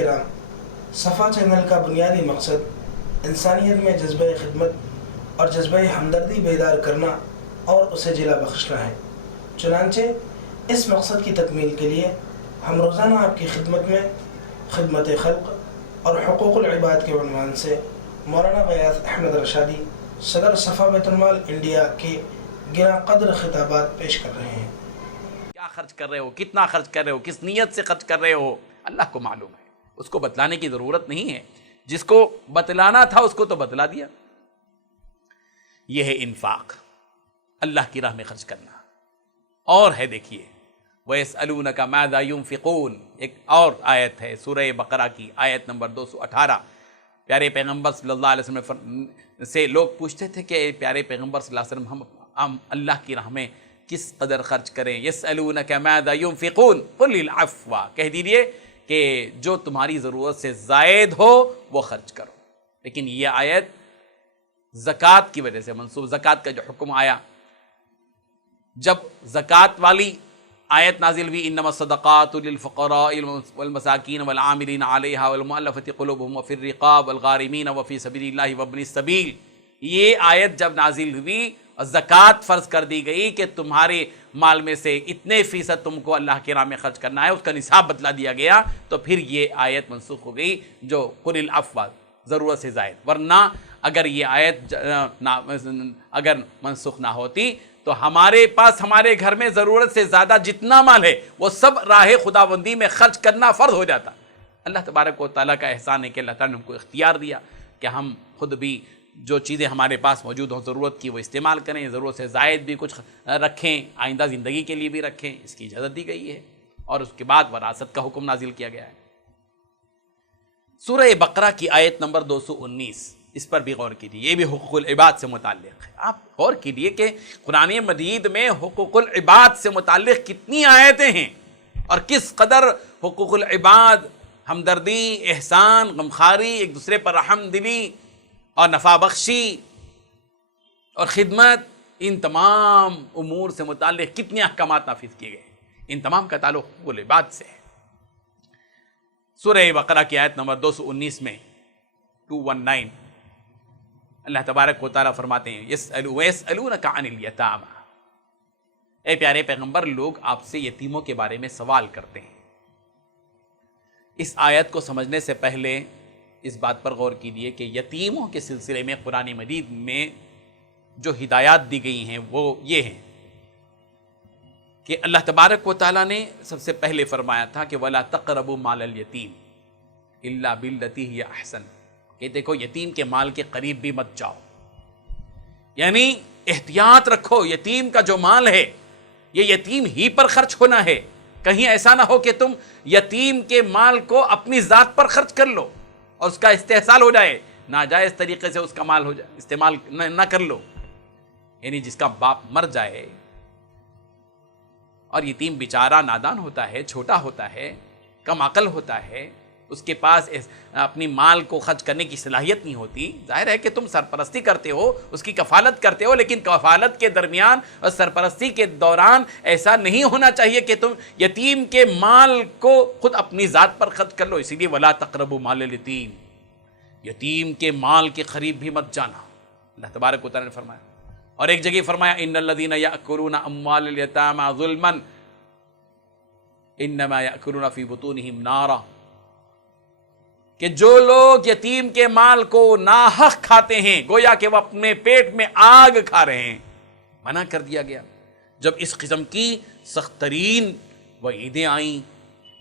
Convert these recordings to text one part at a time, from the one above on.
کرام، صفا چینل کا بنیادی مقصد انسانیت میں جذبہ خدمت اور جذبہ ہمدردی بیدار کرنا اور اسے جلا بخشنا ہے۔ چنانچہ اس مقصد کی تکمیل کے لیے ہم روزانہ آپ کی خدمت میں خدمت خلق اور حقوق العباد کے عنوان سے مولانا غیاث احمد رشادی صدر صفا بیت المال انڈیا کے گراں قدر خطابات پیش کر رہے ہیں۔ کیا خرچ کر رہے ہو، کتنا خرچ کر رہے ہو، کس نیت سے خرچ کر رہے ہو، اللہ کو معلوم ہے، اس کو بتلانے کی ضرورت نہیں ہے۔ جس کو بتلانا تھا اس کو تو بتلا دیا۔ یہ ہے انفاق، اللہ کی راہ میں خرچ کرنا۔ اور ہے دیکھیے وَيَسْأَلُونَكَ مَاذَا يُنْفِقُونَ، ایک اور آیت ہے سورہ بقرہ کی آیت نمبر 218۔ پیارے پیغمبر صلی اللہ علیہ وسلم سے لوگ پوچھتے تھے کہ اے پیارے پیغمبر صلی اللہ علیہ وسلم ہم اللہ کی راہ میں کس قدر خرچ کریں؟ يَسْأَلُونَكَ مَاذَا يُنْفِقُونَ قُلِ الْعَفْوَ، کہہ دیجئے کہ جو تمہاری ضرورت سے زائد ہو وہ خرچ کرو۔ لیکن یہ آیت زکوٰۃ کی وجہ سے منسوخ، زکوٰۃ کا جو حکم آیا، جب زکوٰۃ والی آیت نازل ہوئی انما الصدقات للفقراء والمساکین والعاملین علیہا والمؤلفۃ قلوبہم وفی الرقاب والغارمین وفی سبیل اللہ وابن السبیل، یہ آیت جب نازل ہوئی اور زکوٰۃ فرض کر دی گئی کہ تمہارے مال میں سے اتنے فیصد تم کو اللہ کی راہ میں خرچ کرنا ہے، اس کا نصاب بتلا دیا گیا، تو پھر یہ آیت منسوخ ہو گئی جو قل العفو، ضرورت سے زائد۔ ورنہ اگر یہ آیت اگر منسوخ نہ ہوتی تو ہمارے پاس ہمارے گھر میں ضرورت سے زیادہ جتنا مال ہے وہ سب راہ خداوندی میں خرچ کرنا فرض ہو جاتا۔ اللہ تبارک و تعالیٰ کا احسان ہے کہ اللہ تعالیٰ نے ہم کو اختیار دیا کہ ہم خود بھی جو چیزیں ہمارے پاس موجود ہوں ضرورت کی وہ استعمال کریں، ضرورت سے زائد بھی کچھ رکھیں، آئندہ زندگی کے لیے بھی رکھیں، اس کی اجازت دی گئی ہے۔ اور اس کے بعد وراثت کا حکم نازل کیا گیا ہے۔ سورہ بقرہ کی آیت نمبر 219، اس پر بھی غور کیجیے، یہ بھی حقوق العباد سے متعلق ہے۔ آپ غور کیجیے کہ قرآن مجید میں حقوق العباد سے متعلق کتنی آیتیں ہیں اور کس قدر حقوق العباد، ہمدردی، احسان، غمخواری، ایک دوسرے پر رحم دلی اور نفع بخشی اور خدمت، ان تمام امور سے متعلق کتنے احکامات نافذ کیے گئے۔ ان تمام کا تعلق حقوق العباد سے ہے۔ سورہ بقرہ کی آیت نمبر 219 میں 219 اللہ تبارک و تعالیٰ فرماتے ہیں وَيَسْأَلُونَكَ عَنِ الْيَتَامَى، اے پیارے پیغمبر لوگ آپ سے یتیموں کے بارے میں سوال کرتے ہیں۔ اس آیت کو سمجھنے سے پہلے اس بات پر غور کیجیے کہ یتیموں کے سلسلے میں قرآن مجید میں جو ہدایات دی گئی ہیں وہ یہ ہیں کہ اللہ تبارک و تعالیٰ نے سب سے پہلے فرمایا تھا کہ وَلَا تَقْرَبُوا مَالَ الْيَتِيمِ إِلَّا بِالَّتِي هِيَ أَحْسَنُ، کہ دیکھو یتیم کے مال کے قریب بھی مت جاؤ، یعنی احتیاط رکھو، یتیم کا جو مال ہے یہ یتیم ہی پر خرچ ہونا ہے، کہیں ایسا نہ ہو کہ تم یتیم کے مال کو اپنی ذات پر خرچ کر لو اور اس کا استحصال ہو جائے، ناجائز طریقے سے اس کا مال ہو جائے، استعمال نہ کر لو۔ یعنی جس کا باپ مر جائے اور یتیم بیچارہ نادان ہوتا ہے، چھوٹا ہوتا ہے، کم عقل ہوتا ہے، اس کے پاس اپنی مال کو خرچ کرنے کی صلاحیت نہیں ہوتی، ظاہر ہے کہ تم سرپرستی کرتے ہو، اس کی کفالت کرتے ہو، لیکن کفالت کے درمیان اور سرپرستی کے دوران ایسا نہیں ہونا چاہیے کہ تم یتیم کے مال کو خود اپنی ذات پر خرچ کر لو۔ اسی لیے وَلَا تَقْرَبُوا مَالَ الْيَتِيمِ، یتیم کے مال کے قریب بھی مت جانا، اللہ تبارک و تعالیٰ نے فرمایا۔ اور ایک جگہ فرمایا إِنَّ الَّذِينَ يَأْكُلُونَ أَمْوَالَ الْيَتَامَى ظُلْمًا إِنَّمَا يَأْكُلُونَ فِي بُطُونِهِمْ نَارًا، کہ جو لوگ یتیم کے مال کو ناحق کھاتے ہیں گویا کہ وہ اپنے پیٹ میں آگ کھا رہے ہیں، منع کر دیا گیا۔ جب اس قسم کی سخت ترین وعیدیں آئیں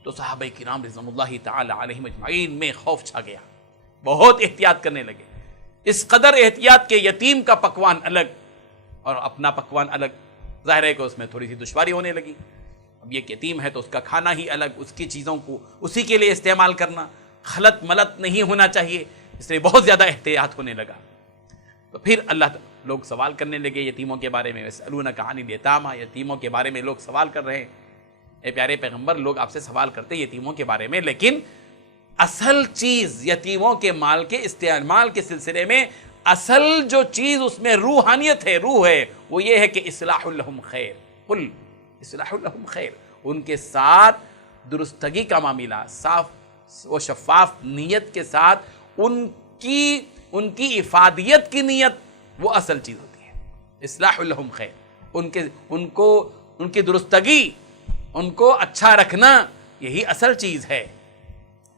تو صحابہ کرام رضوان اللہ تعالی علیہم اجمعین میں خوف چھا گیا، بہت احتیاط کرنے لگے۔ اس قدر احتیاط کے یتیم کا پکوان الگ اور اپنا پکوان الگ، ظاہر ہے کہ اس میں تھوڑی سی دشواری ہونے لگی۔ اب یہ یتیم ہے تو اس کا کھانا ہی الگ، اس کی چیزوں کو اسی کے لیے استعمال کرنا، خلط ملط نہیں ہونا چاہیے، اس لیے بہت زیادہ احتیاط ہونے لگا۔ تو پھر لوگ سوال کرنے لگے یتیموں کے بارے میں، وَيَسْأَلُونَكَ عَنِ الْيَتَامَى، یتیموں کے بارے میں لوگ سوال کر رہے ہیں۔ اے پیارے پیغمبر لوگ آپ سے سوال کرتے یتیموں کے بارے میں، لیکن اصل چیز یتیموں کے مال کے استعمال کے سلسلے میں اصل جو چیز اس میں روحانیت ہے، روح ہے، وہ یہ ہے کہ اصلاح لہم خیر، قل اصلاح لہم خیر، ان کے ساتھ درستگی کا معاملہ، وہ شفاف نیت کے ساتھ ان کی افادیت کی نیت وہ اصل چیز ہوتی ہے. اصلاح لہم خیر، ان کی درستگی، ان کو اچھا رکھنا، یہی اصل چیز ہے.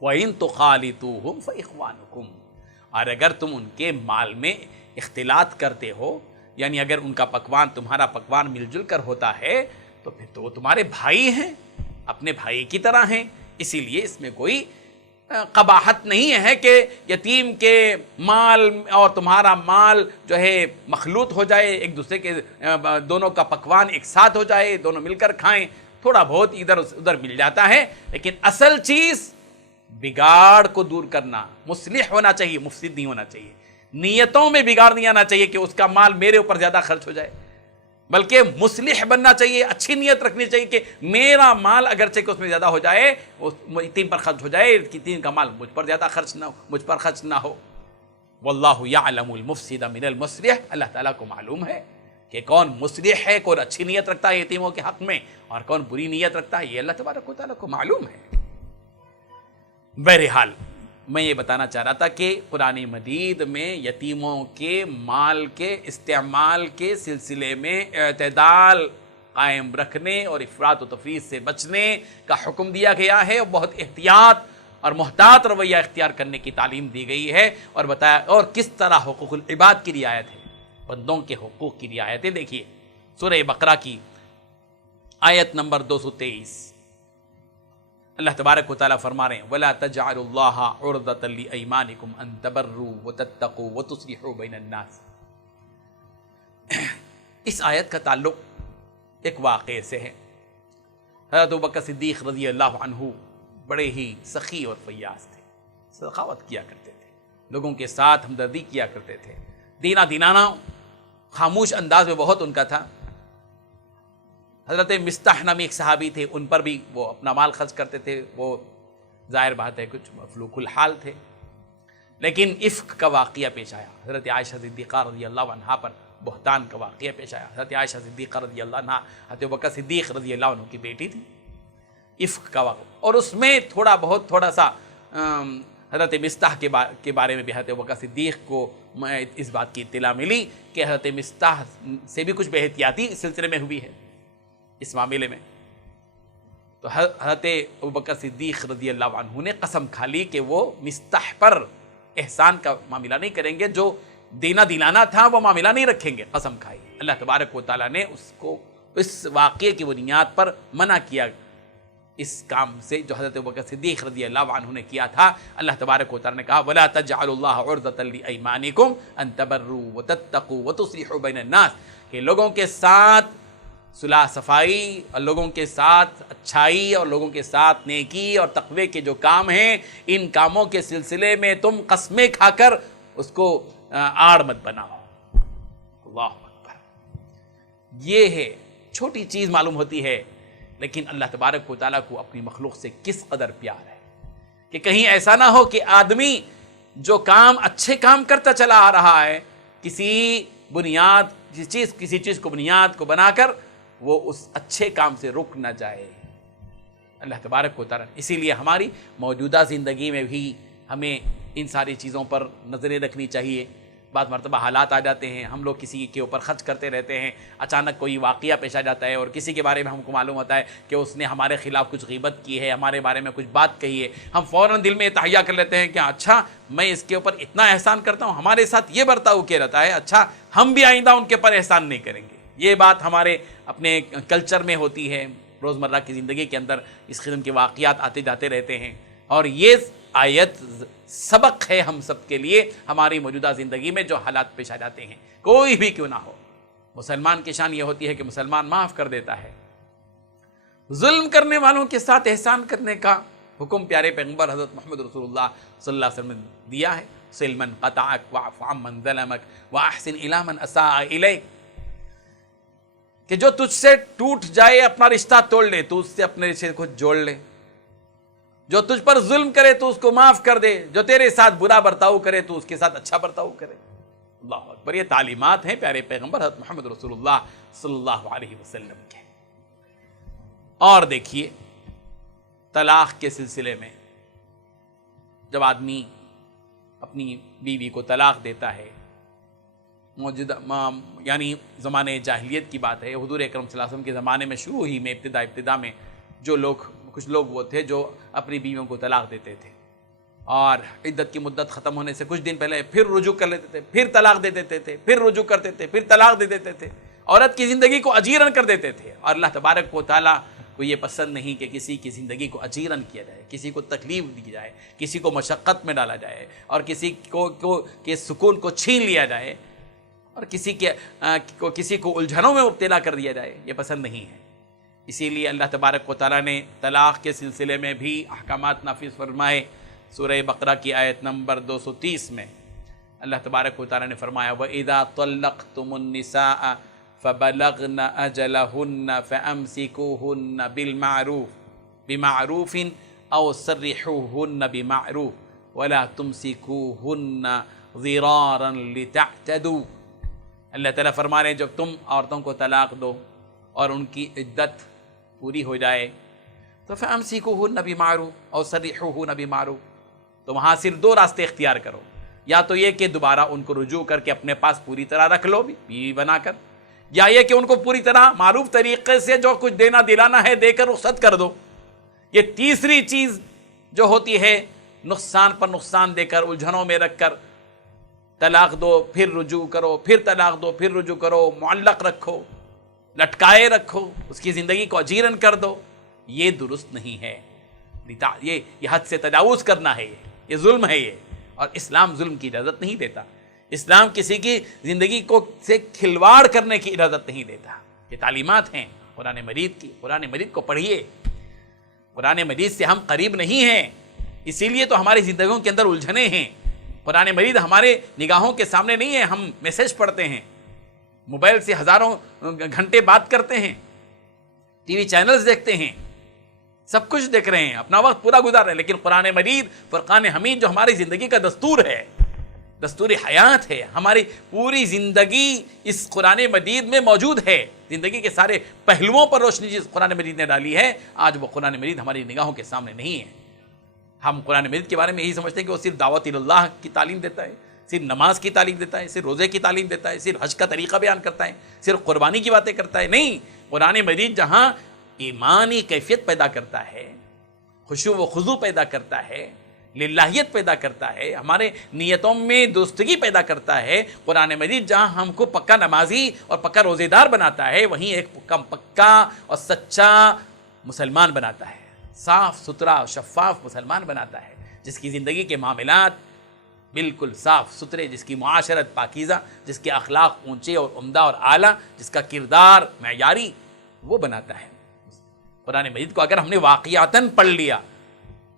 وَإِن تُخَالِطُوهُمْ فَإِخْوَانُكُمْ، اور اگر تم ان کے مال میں اختلاط کرتے ہو، یعنی اگر ان کا پکوان تمہارا پکوان مل جل کر ہوتا ہے تو پھر تو وہ تمہارے بھائی ہیں، اپنے بھائی کی طرح ہیں. اسی لیے اس میں کوئی قباحت نہیں ہے کہ یتیم کے مال اور تمہارا مال جو ہے مخلوط ہو جائے، ایک دوسرے کے دونوں کا پکوان ایک ساتھ ہو جائے، دونوں مل کر کھائیں. تھوڑا بہت ادھر ادھر مل جاتا ہے، لیکن اصل چیز بگاڑ کو دور کرنا، مصلح ہونا چاہیے، مفسد نہیں ہونا چاہیے. نیتوں میں بگاڑ نہیں آنا چاہیے کہ اس کا مال میرے اوپر زیادہ خرچ ہو جائے، بلکہ مصلح بننا چاہیے، اچھی نیت رکھنی چاہیے کہ میرا مال اگرچہ کہ اس میں زیادہ ہو جائے، یتیم پر خرچ ہو جائے، یتیم کا مال مجھ پر زیادہ خرچ نہ ہو، مجھ پر خرچ نہ ہو. واللہ یعلم المفسد من المصلح، اللہ تعالیٰ کو معلوم ہے کہ کون مصلح ہے، کون اچھی نیت رکھتا ہے یتیموں کے حق میں اور کون بری نیت رکھتا ہے، یہ اللہ تبارک و تعالیٰ کو معلوم ہے. بہرحال میں یہ بتانا چاہ رہا تھا کہ قرآن مجید میں یتیموں کے مال کے استعمال کے سلسلے میں اعتدال قائم رکھنے اور افراط و تفریط سے بچنے کا حکم دیا گیا ہے، اور بہت احتیاط اور محتاط رویہ اختیار کرنے کی تعلیم دی گئی ہے، اور بتایا اور کس طرح حقوق العباد کی رعایت ہے، بندوں کے حقوق کی رعایت ہے. دیکھیے سورہ بقرہ کی آیت نمبر 223، اللہ تبارک و تعالیٰ فرما رہے ہیں وَلَا تَجْعَلُوا اللَّهَ عُرْضَةً لِأَيْمَانِكُمْ أَن تَبَرُّوا وَتَتَّقُوا وَتُصْلِحُوا بَيْنَ النَّاسِ. اس آیت کا تعلق ایک واقعے سے ہے. حضرت ابوبکر صدیق رضی اللہ عنہ بڑے ہی سخی اور فیاض تھے، سخاوت کیا کرتے تھے، لوگوں کے ساتھ ہمدردی کیا کرتے تھے، دینا دینانا خاموش انداز میں بہت ان کا تھا. حضرت مستح نامی ایک صحابی تھے، ان پر بھی وہ اپنا مال خرچ کرتے تھے، وہ ظاہر بات ہے کچھ مفلوق الحال تھے. لیکن افک کا واقعہ پیش آیا، حضرت عائشہ صدیقہ رضی اللہ عنہا پر بہتان کا واقعہ پیش آیا. حضرت عائشہ صدیقہ رضی اللہ عنہا حضرت ابوبکر صدیق رضی اللہ عنہ کی بیٹی تھی. افک کا واقعہ، اور اس میں تھوڑا سا حضرت مستح کے بارے میں بھی حضرت ابوبکر صدیق کو اس بات کی اطلاع ملی کہ حضرت مستح سے بھی کچھ بے احتیاطی اس سلسلے میں ہوئی ہے اس معاملے میں. تو حضرت ابوبکر صدیق رضی اللہ عنہ نے قسم کھا لی کہ وہ مستح پر احسان کا معاملہ نہیں کریں گے، جو دینا دلانا تھا وہ معاملہ نہیں رکھیں گے. قسم کھائی. اللہ تبارک و تعالیٰ نے اس کو اس واقعے کی بنیاد پر منع کیا اس کام سے جو حضرت ابوبکر صدیق رضی اللہ عنہ نے کیا تھا. اللہ تبارک و تعالیٰ نے کہا وَلَا تَجْعَلُوا اللَّهَ عُرْضَةً لِأَيْمَانِكُمْ أَن تَبَرُّوا وَتَتَّقُوا وَتُصْلِحُوا بَيْنَ النَّاسِ، کہ لوگوں کے ساتھ صلح صفائی اور لوگوں کے ساتھ اچھائی اور لوگوں کے ساتھ نیکی اور تقوی کے جو کام ہیں، ان کاموں کے سلسلے میں تم قسمیں کھا کر اس کو آڑ مت بناؤ. اللہ اکبر. یہ ہے چھوٹی چیز معلوم ہوتی ہے، لیکن اللہ تبارک و تعالیٰ کو اپنی مخلوق سے کس قدر پیار ہے کہ کہیں ایسا نہ ہو کہ آدمی جو کام اچھے کام کرتا چلا آ رہا ہے، کسی چیز کو بنیاد کو بنا کر وہ اس اچھے کام سے رک نہ جائے. اللہ تبارک و تعالیٰ، اسی لیے ہماری موجودہ زندگی میں بھی ہمیں ان ساری چیزوں پر نظریں رکھنی چاہیے. بعض مرتبہ حالات آ جاتے ہیں، ہم لوگ کسی کے اوپر خرچ کرتے رہتے ہیں، اچانک کوئی واقعہ پیش آ جاتا ہے اور کسی کے بارے میں ہم کو معلوم ہوتا ہے کہ اس نے ہمارے خلاف کچھ غیبت کی ہے، ہمارے بارے میں کچھ بات کہی ہے. ہم فوراً دل میں تہیہ کر لیتے ہیں کہ اچھا میں اس کے اوپر اتنا احسان کرتا ہوں، ہمارے ساتھ یہ برتاؤ کیا رہتا ہے، اچھا ہم بھی آئندہ ان کے اوپر احسان نہیں کریں گے. یہ بات ہمارے اپنے کلچر میں ہوتی ہے، روزمرہ کی زندگی کے اندر اس قسم کے واقعات آتے جاتے رہتے ہیں. اور یہ آیت سبق ہے ہم سب کے لیے ہماری موجودہ زندگی میں جو حالات پیش آ جاتے ہیں، کوئی بھی کیوں نہ ہو. مسلمان کی شان یہ ہوتی ہے کہ مسلمان معاف کر دیتا ہے. ظلم کرنے والوں کے ساتھ احسان کرنے کا حکم پیارے پیغمبر حضرت محمد رسول اللہ صلی اللہ علیہ وسلم نے دیا ہے. سلمن قطعک واعف عمن ظلمک واحسن الی من اساء الیک، کہ جو تجھ سے ٹوٹ جائے اپنا رشتہ توڑ لے، تو اس سے اپنے رشتے کو جوڑ لے. جو تجھ پر ظلم کرے تو اس کو معاف کر دے، جو تیرے ساتھ برا برتاؤ کرے تو اس کے ساتھ اچھا برتاؤ کرے. اللہ اکبر. یہ تعلیمات ہیں پیارے پیغمبر حضرت محمد رسول اللہ صلی اللہ علیہ وسلم کے. اور دیکھیے طلاق کے سلسلے میں جب آدمی اپنی بیوی کو طلاق دیتا ہے، موجودہ یعنی زمانے جاہلیت کی بات ہے، حضور اکرم صلی اللہ علیہ وسلم کے زمانے میں شروع ہی میں ابتدا میں کچھ لوگ وہ تھے جو اپنی بیویوں کو طلاق دیتے تھے، اور عدت کی مدت ختم ہونے سے کچھ دن پہلے پھر رجوع کر لیتے تھے، پھر طلاق دے دیتے تھے، پھر رجوع کرتے تھے، پھر طلاق دے دیتے تھے، عورت کی زندگی کو اجیرن کر دیتے تھے. اور اللہ تبارک و تعالیٰ کو یہ پسند نہیں کہ کسی کی زندگی کو اجیرن کیا جائے، کسی کو تکلیف دی جائے، کسی کو مشقت میں ڈالا جائے، اور کسی کے سکون کو چھین لیا جائے، اور کسی کو الجھنوں میں مبتلا کر دیا جائے. یہ پسند نہیں ہے. اسی لیے اللہ تبارک و تعالیٰ نے طلاق کے سلسلے میں بھی احکامات نافذ فرمائے. سورہ بقرہ کی آیت نمبر 230 میں اللہ تبارک و تعالیٰ نے فرمایا وَإِذَا طَلَّقْتُمُ النِّسَاءَ فَبَلَغْنَ أَجَلَهُنَّ فَأَمْسِكُوهُنَّ بِمَعْرُوفٍ أَوْ سَرِّحُوهُنَّ بِمَعْرُوفٍ وَلَا تُمْسِكُوهُنَّ ضِرَارًا لِتَعْتَدُوا. اللہ تعالیٰ فرما رہے ہیں جب تم عورتوں کو طلاق دو اور ان کی عدت پوری ہو جائے تو فَأَمْسِكُوهُنَّ بِمَعْرُوفٍ أَوْ سَرِّحُوهُنَّ بِمَعْرُوفٍ. تو وہاں صرف دو راستے اختیار کرو، یا تو یہ کہ دوبارہ ان کو رجوع کر کے اپنے پاس پوری طرح رکھ لو بیوی بنا کر، یا یہ کہ ان کو پوری طرح معروف طریقے سے جو کچھ دینا دلانا ہے دے کر رخصت کر دو. یہ تیسری چیز جو ہوتی ہے نقصان پر نقصان دے کر الجھنوں میں رکھ کر طلاق دو پھر رجوع کرو، پھر طلاق دو پھر رجوع کرو، معلق رکھو، لٹکائے رکھو، اس کی زندگی کو اجیرن کر دو، یہ درست نہیں ہے. یہ حد سے تجاوز کرنا ہے، یہ ظلم ہے. اور اسلام ظلم کی اجازت نہیں دیتا. اسلام کسی کی زندگی سے کھلواڑ کرنے کی اجازت نہیں دیتا. یہ تعلیمات ہیں قرآن مجید کی. قرآن مجید کو پڑھیے. قرآن مجید سے ہم قریب نہیں ہیں، اسی لیے تو ہماری زندگیوں کے اندر الجھنے ہیں. قرآن مجید ہمارے نگاہوں کے سامنے نہیں ہے. ہم میسج پڑھتے ہیں، موبائل سے ہزاروں گھنٹے بات کرتے ہیں، ٹی وی چینلز دیکھتے ہیں، سب کچھ دیکھ رہے ہیں، اپنا وقت پورا گزار رہے ہیں، لیکن قرآن مجید فرقان حمید جو ہماری زندگی کا دستور ہے، دستور حیات ہے، ہماری پوری زندگی اس قرآن مجید میں موجود ہے. زندگی کے سارے پہلوؤں پر روشنی جس قرآن مجید نے ڈالی ہے، آج وہ قرآن مجید ہماری نگاہوں کے سامنے نہیں ہے. ہم قرآن مجید کے بارے میں یہی سمجھتے ہیں کہ وہ صرف دعوت اللہ کی تعلیم دیتا ہے، صرف نماز کی تعلیم دیتا ہے، صرف روزے کی تعلیم دیتا ہے، صرف حج کا طریقہ بیان کرتا ہے، صرف قربانی کی باتیں کرتا ہے. نہیں، قرآن مجید جہاں ایمانی کیفیت پیدا کرتا ہے، خشوع و خضوع پیدا کرتا ہے، للہیت پیدا کرتا ہے، ہمارے نیتوں میں درستگی پیدا کرتا ہے، قرآن مجید جہاں ہم کو پکا نمازی اور پکا روزے دار بناتا ہے، وہیں ایک پکا اور سچا مسلمان بناتا ہے، صاف ستھرا اور شفاف مسلمان بناتا ہے، جس کی زندگی کے معاملات بالکل صاف ستھرے، جس کی معاشرت پاکیزہ، جس کے اخلاق اونچے اور عمدہ اور اعلیٰ، جس کا کردار معیاری، وہ بناتا ہے. قرآن مجید کو اگر ہم نے واقعاتاً پڑھ لیا،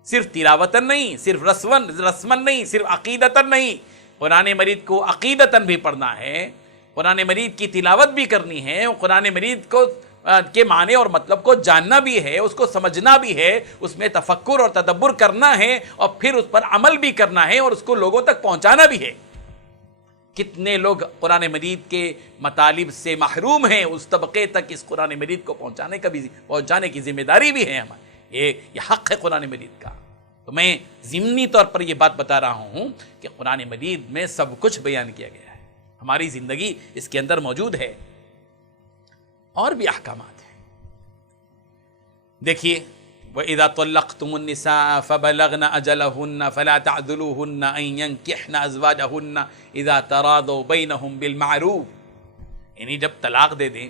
صرف تلاوتاً نہیں، صرف رسماً نہیں، صرف عقیدتاً نہیں، قرآن مجید کو عقیدتاً بھی پڑھنا ہے، قرآن مجید کی تلاوت بھی کرنی ہے، قرآن مجید کے معنی اور مطلب کو جاننا بھی ہے، اس کو سمجھنا بھی ہے، اس میں تفکر اور تدبر کرنا ہے، اور پھر اس پر عمل بھی کرنا ہے، اور اس کو لوگوں تک پہنچانا بھی ہے. کتنے لوگ قرآن مجید کے مطالب سے محروم ہیں، اس طبقے تک اس قرآن مجید کو پہنچانے کی ذمہ داری بھی ہے ہماری. یہ حق ہے قرآن مجید کا. تو میں ضمنی طور پر یہ بات بتا رہا ہوں کہ قرآن مجید میں سب کچھ بیان کیا گیا ہے، ہماری زندگی اس کے اندر موجود ہے. اور بھی احکامات ہیں. دیکھیے وَإِذَا طَلَّقْتُمُ النِّسَاءَ فَبَلَغْنَ أَجَلَهُنَّ فَلَا تَعْضُلُوهُنَّ أَن يَنكِحْنَ أَزْوَاجَهُنَّ إِذَا تَرَاضَوْا بَيْنَهُم بِالْمَعْرُوفِ. یعنی جب طلاق دے دیں،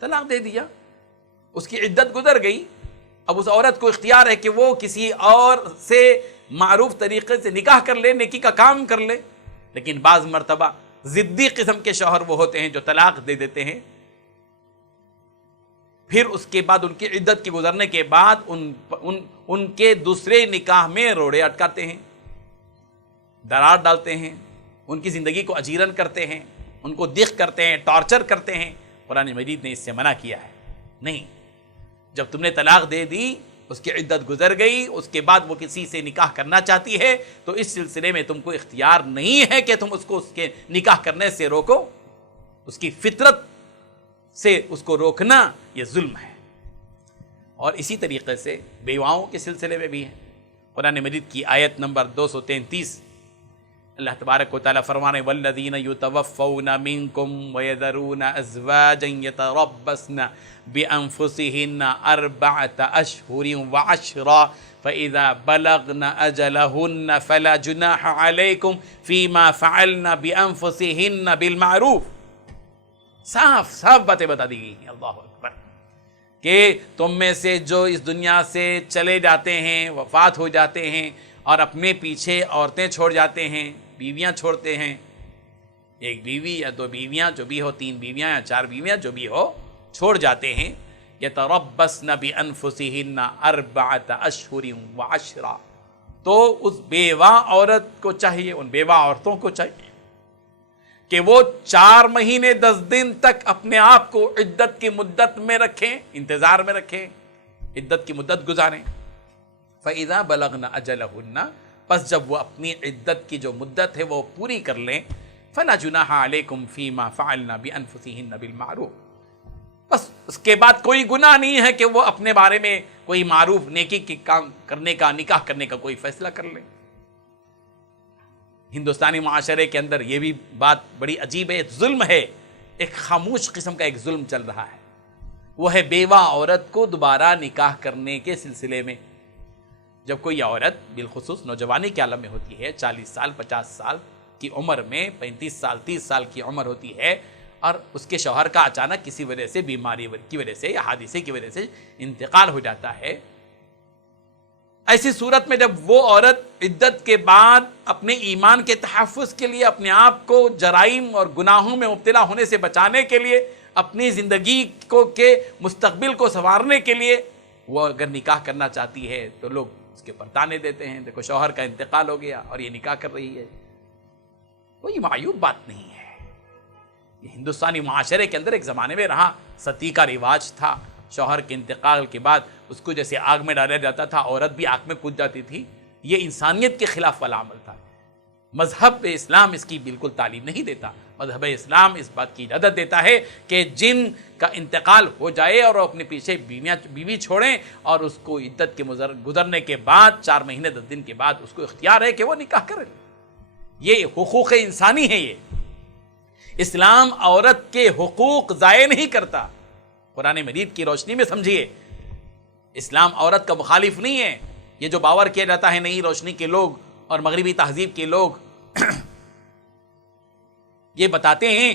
طلاق دے دیا، اس کی عدت گزر گئی، اب اس عورت کو اختیار ہے کہ وہ کسی اور سے معروف طریقے سے نکاح کر لے، نیکی کا کام کر لے. لیکن بعض مرتبہ ضدی قسم کے شوہر وہ ہوتے ہیں جو طلاق دے دیتے ہیں، پھر اس کے بعد ان کی عدت کے گزرنے کے بعد ان کے دوسرے نکاح میں روڑے اٹکاتے ہیں، درار ڈالتے ہیں، ان کی زندگی کو اجیرن کرتے ہیں، ان کو دق کرتے ہیں، ٹارچر کرتے ہیں. قرآن مجید نے اس سے منع کیا ہے. نہیں، جب تم نے طلاق دے دی، اس کی عدت گزر گئی، اس کے بعد وہ کسی سے نکاح کرنا چاہتی ہے، تو اس سلسلے میں تم کو اختیار نہیں ہے کہ تم اس کو اس کے نکاح کرنے سے روکو. اس کی فطرت سے اس کو روکنا یہ ظلم ہے. اور اسی طریقے سے بیواؤں کے سلسلے میں بھی ہے. قرآن مجید کی آیت نمبر 233 اللہ تبارک و تعالیٰ فرمانے والذین یتوفون منکم ویذرون ازواجا یتربصن بانفسہن 4 اشہر وعشرا فإذا بلغن أجلهن فلا جناح عليكم فيما فعلن بأنفسهن بالمعروف. صاف باتیں بتا دی گئی ہیں. اللہ اکبر. کہ تم میں سے جو اس دنیا سے چلے جاتے ہیں، وفات ہو جاتے ہیں اور اپنے پیچھے عورتیں چھوڑ جاتے ہیں، بیویاں چھوڑتے ہیں، 1 بیوی یا 2 بیویاں جو بھی ہو، 3 بیویاں یا 4 بیویاں جو بھی ہو، چھوڑ جاتے ہیں، یتربصن بانفسہن 4 اشہر وعشرا. تو اس بیوہ عورت کو چاہیے، ان بیوہ عورتوں کو چاہیے کہ وہ 4 مہینے 10 دن تک اپنے آپ کو عدت کی مدت میں رکھیں، انتظار میں رکھیں، عدت کی مدت گزاریں. فَإِذَا بَلَغْنَ أَجَلَهُنَّ، پس جب وہ اپنی عدت کی جو مدت ہے وہ پوری کر لیں، فَلَا جُنَاحَ عَلَيْكُمْ فِي مَا فَعَلْنَا بِأَنفُسِهِنَّ بِالْمَعْرُوفِ. بس اس کے بعد کوئی گناہ نہیں ہے کہ وہ اپنے بارے میں کوئی معروف نیکی کے کام کرنے کا، نکاح کرنے کا کوئی فیصلہ کر لیں. ہندوستانی معاشرے کے اندر یہ بھی بات بڑی عجیب ہے، ظلم ہے، ایک خاموش قسم کا ایک ظلم چل رہا ہے. وہ ہے بیوہ عورت کو دوبارہ نکاح کرنے کے سلسلے میں. جب کوئی عورت بالخصوص نوجوانی کے عالم میں ہوتی ہے، 40 سال 50 سال کی عمر میں، 35 سال 30 سال کی عمر ہوتی ہے، اور اس کے شوہر کا اچانک کسی وجہ سے، بیماری کی وجہ سے یا حادثے کی وجہ سے انتقال ہو جاتا ہے، ایسی صورت میں جب وہ عورت عدت کے بعد اپنے ایمان کے تحفظ کے لیے، اپنے آپ کو جرائم اور گناہوں میں مبتلا ہونے سے بچانے کے لیے، اپنی زندگی کو کے مستقبل کو سنوارنے کے لیے وہ اگر نکاح کرنا چاہتی ہے تو لوگ اس کے اوپر تانے دیتے ہیں، دیکھو شوہر کا انتقال ہو گیا اور یہ نکاح کر رہی ہے. کوئی معیوب بات نہیں ہے. یہ ہندوستانی معاشرے کے اندر ایک زمانے میں رہا، ستی کا رواج تھا. شوہر کے انتقال کے بعد اس کو جیسے آگ میں ڈالا جاتا تھا، عورت بھی آگ میں کود جاتی تھی. یہ انسانیت کے خلاف والا عمل تھا. مذہب اسلام اس کی بالکل تعلیم نہیں دیتا. مذہب اسلام اس بات کی اجازت دیتا ہے کہ جن کا انتقال ہو جائے اور وہ اپنے پیچھے بیوی چھوڑیں، اور اس کو عدت کے گزرنے کے بعد 4 مہینے 10 دن کے بعد اس کو اختیار ہے کہ وہ نکاح کرے. یہ حقوق انسانی ہے. یہ اسلام عورت کے حقوق ضائع نہیں کرتا. قرآن مجید کی روشنی میں سمجھیے، اسلام عورت کا مخالف نہیں ہے. یہ جو باور کیا جاتا ہے نئی روشنی کے لوگ اور مغربی تہذیب کے لوگ یہ بتاتے ہیں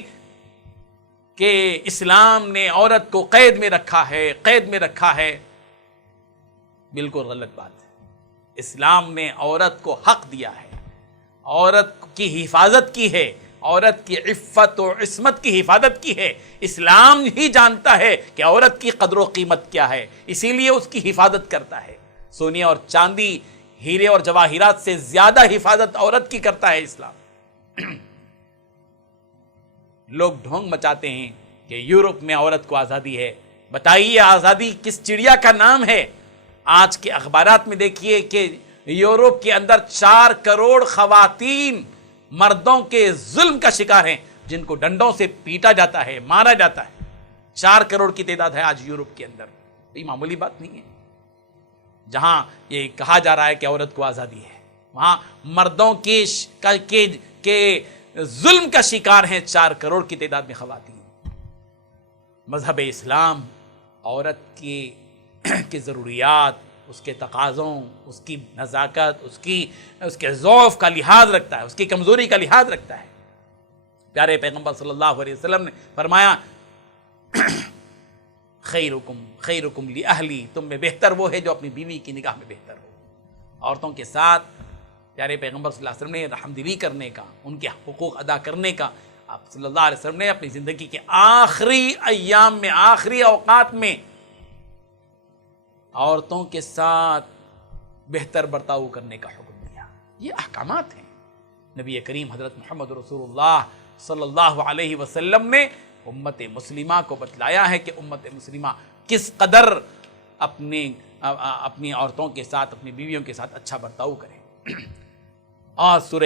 کہ اسلام نے عورت کو قید میں رکھا ہے، بالکل غلط بات ہے. اسلام نے عورت کو حق دیا ہے، عورت کی حفاظت کی ہے، عورت کی عفت و عصمت کی حفاظت کی ہے. اسلام ہی جانتا ہے کہ عورت کی قدر و قیمت کیا ہے، اسی لیے اس کی حفاظت کرتا ہے. سونے اور چاندی، ہیرے اور جواہرات سے زیادہ حفاظت عورت کی کرتا ہے اسلام. لوگ ڈھونگ مچاتے ہیں کہ یورپ میں عورت کو آزادی ہے. بتائیے آزادی کس چڑیا کا نام ہے؟ آج کے اخبارات میں دیکھیے کہ یورپ کے اندر 4 کروڑ خواتین مردوں کے ظلم کا شکار ہیں، جن کو ڈنڈوں سے پیٹا جاتا ہے، مارا جاتا ہے. 4 کروڑ کی تعداد ہے آج یورپ کے اندر. یہ معمولی بات نہیں ہے. جہاں یہ کہا جا رہا ہے کہ عورت کو آزادی ہے، وہاں مردوں کے ظلم کا شکار ہیں 4 کروڑ کی تعداد میں خواتین. مذہب اسلام عورت کی ضروریات، اس کے تقاضوں، اس کی نزاکت، اس کے ضعف کا لحاظ رکھتا ہے، اس کی کمزوری کا لحاظ رکھتا ہے. پیارے پیغمبر صلی اللہ علیہ وسلم نے فرمایا خیرکم لأہلی، تم میں بہتر وہ ہے جو اپنی بیوی کی نگاہ میں بہتر ہو. عورتوں کے ساتھ پیارے پیغمبر صلی اللہ علیہ وسلم نے رحم دلی کرنے کا، ان کے حقوق ادا کرنے کا، آپ صلی اللہ علیہ وسلم نے اپنی زندگی کے آخری ایام میں، آخری اوقات میں عورتوں کے ساتھ بہتر برتاؤ کرنے کا حکم دیا. یہ احکامات ہیں. نبی کریم حضرت محمد رسول اللہ صلی اللہ علیہ وسلم نے امت مسلمہ کو بتلایا ہے کہ امت مسلمہ کس قدر اپنی عورتوں کے ساتھ، اپنی بیویوں کے ساتھ اچھا برتاؤ کرے. اور سورہ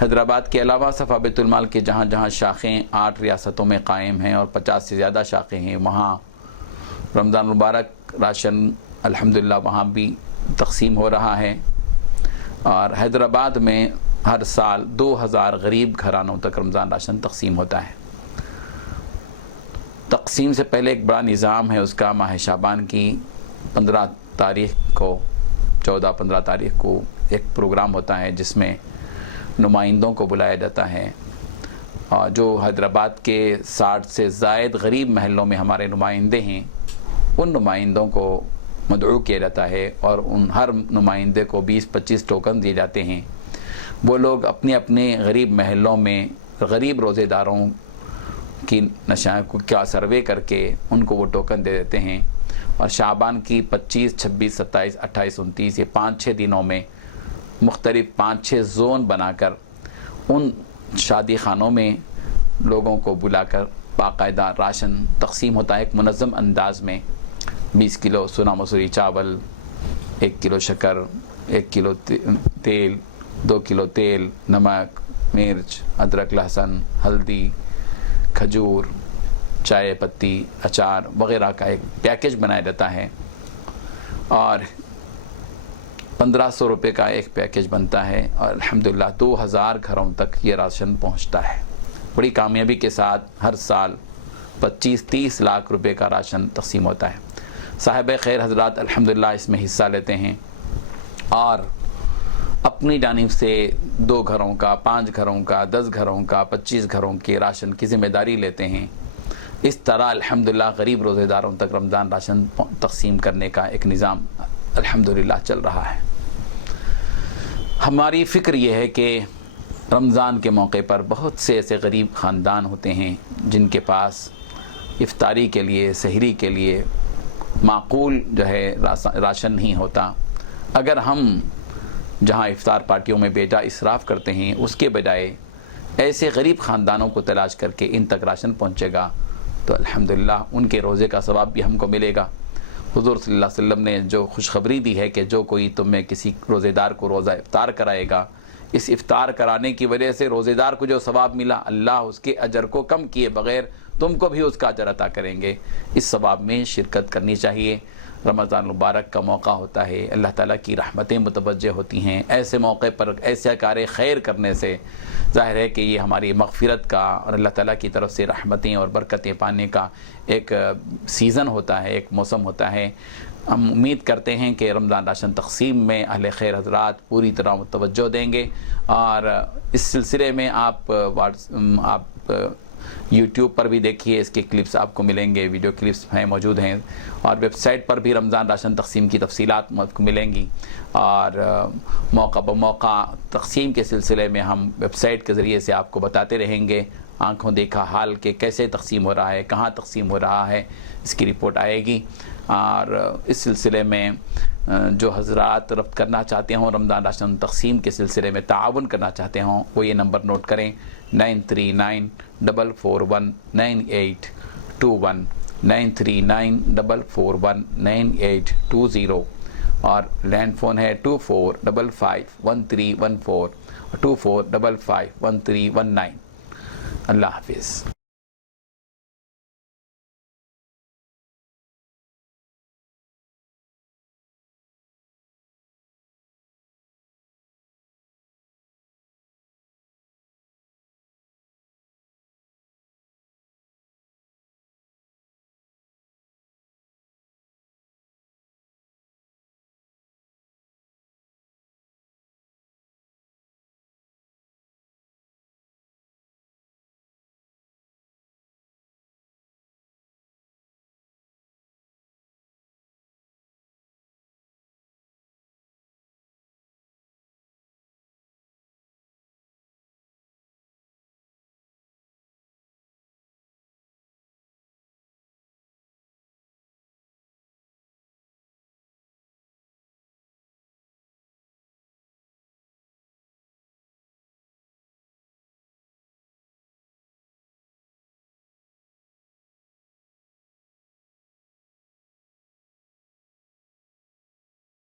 حیدرآباد کے علاوہ صفا بیت المال کے جہاں جہاں شاخیں 8 ریاستوں میں قائم ہیں اور 50 سے زیادہ شاخیں ہیں، وہاں رمضان مبارک راشن الحمدللہ وہاں بھی تقسیم ہو رہا ہے، اور حیدرآباد میں ہر سال 2000 غریب گھرانوں تک رمضان راشن تقسیم ہوتا ہے۔ تقسیم سے پہلے ایک بڑا نظام ہے اس کا، ماہ شعبان کی 15 تاریخ کو 14-15 تاریخ کو ایک پروگرام ہوتا ہے جس میں نمائندوں کو بلایا جاتا ہے، اور جو حیدرآباد کے 60 سے زائد غریب محلوں میں ہمارے نمائندے ہیں ان نمائندوں کو مدعو کیا جاتا ہے، اور ان ہر نمائندے کو 20-25 ٹوکن دیے جاتے ہیں۔ وہ لوگ اپنے اپنے غریب محلوں میں غریب روزے داروں کی نشان کو کیا سروے کر کے ان کو وہ ٹوکن دے دیتے ہیں، اور شعبان کی 25، 26، 27، 28، 29 یہ 5-6 دنوں میں مختلف 5-6 زون بنا کر ان شادی خانوں میں لوگوں کو بلا کر باقاعدہ راشن تقسیم ہوتا ہے ایک منظم انداز میں۔ 20 کلو سونا مسوری چاول، 1 کلو شکر، 1 کلو تیل، 2 کلو تیل، نمک، مرچ، ادرک، لہسن، ہلدی، کھجور، چائے پتی، اچار وغیرہ کا ایک پیکیج بنایا جاتا ہے، اور 1500 روپے کا ایک پیکیج بنتا ہے، اور الحمدللہ 2000 گھروں تک یہ راشن پہنچتا ہے۔ بڑی کامیابی کے ساتھ ہر سال 25-30 لاکھ روپے کا راشن تقسیم ہوتا ہے۔ صاحب خیر حضرات الحمدللہ اس میں حصہ لیتے ہیں، اور اپنی جانب سے 2 گھروں کا، 5 گھروں کا، 10 گھروں کا، 25 گھروں کے راشن کی ذمہ داری لیتے ہیں۔ اس طرح الحمدللہ غریب روزے داروں تک رمضان راشن تقسیم کرنے کا ایک نظام الحمدللہ چل رہا ہے۔ ہماری فکر یہ ہے کہ رمضان کے موقع پر بہت سے ایسے غریب خاندان ہوتے ہیں جن کے پاس افطاری کے لیے، سحری کے لیے معقول جو ہے راشن نہیں ہوتا۔ اگر ہم جہاں افطار پارٹیوں میں بیجا اسراف کرتے ہیں اس کے بجائے ایسے غریب خاندانوں کو تلاش کر کے ان تک راشن پہنچے گا تو الحمدللہ ان کے روزے کا ثواب بھی ہم کو ملے گا۔ حضور صلی اللہ علیہ وسلم نے جو خوشخبری دی ہے کہ جو کوئی تم میں کسی روزے دار کو روزہ افطار کرائے گا، اس افطار کرانے کی وجہ سے روزے دار کو جو ثواب ملا اللہ اس کے اجر کو کم کیے بغیر تم کو بھی اس کا اجر عطا کریں گے۔ اس ثواب میں شرکت کرنی چاہیے۔ رمضان مبارک کا موقع ہوتا ہے، اللہ تعالیٰ کی رحمتیں متوجہ ہوتی ہیں، ایسے موقع پر ایسے کار خیر کرنے سے ظاہر ہے کہ یہ ہماری مغفرت کا اور اللہ تعالیٰ کی طرف سے رحمتیں اور برکتیں پانے کا ایک سیزن ہوتا ہے، ایک موسم ہوتا ہے۔ ہم امید کرتے ہیں کہ رمضان راشن تقسیم میں اہل خیر حضرات پوری طرح توجہ دیں گے، اور اس سلسلے میں آپ یوٹیوب پر بھی دیکھیے، اس کے کلپس آپ کو ملیں گے، ویڈیو کلپس ہیں موجود ہیں، اور ویب سائٹ پر بھی رمضان راشن تقسیم کی تفصیلات آپ کو ملیں گی، اور موقع بموقع تقسیم کے سلسلے میں ہم ویب سائٹ کے ذریعے سے آپ کو بتاتے رہیں گے، آنکھوں دیکھا حال کہ کیسے تقسیم ہو رہا ہے، کہاں تقسیم ہو رہا ہے، اس کی رپورٹ آئے گی۔ اور اس سلسلے میں جو حضرات ربط کرنا چاہتے ہوں، رمضان راشن تقسیم کے سلسلے میں تعاون کرنا چاہتے ہوں، وہ یہ نمبر نوٹ کریں 9394419820 9394419820، اور لینڈ فون ہے 24551314 24551319۔ اللہ حافظ۔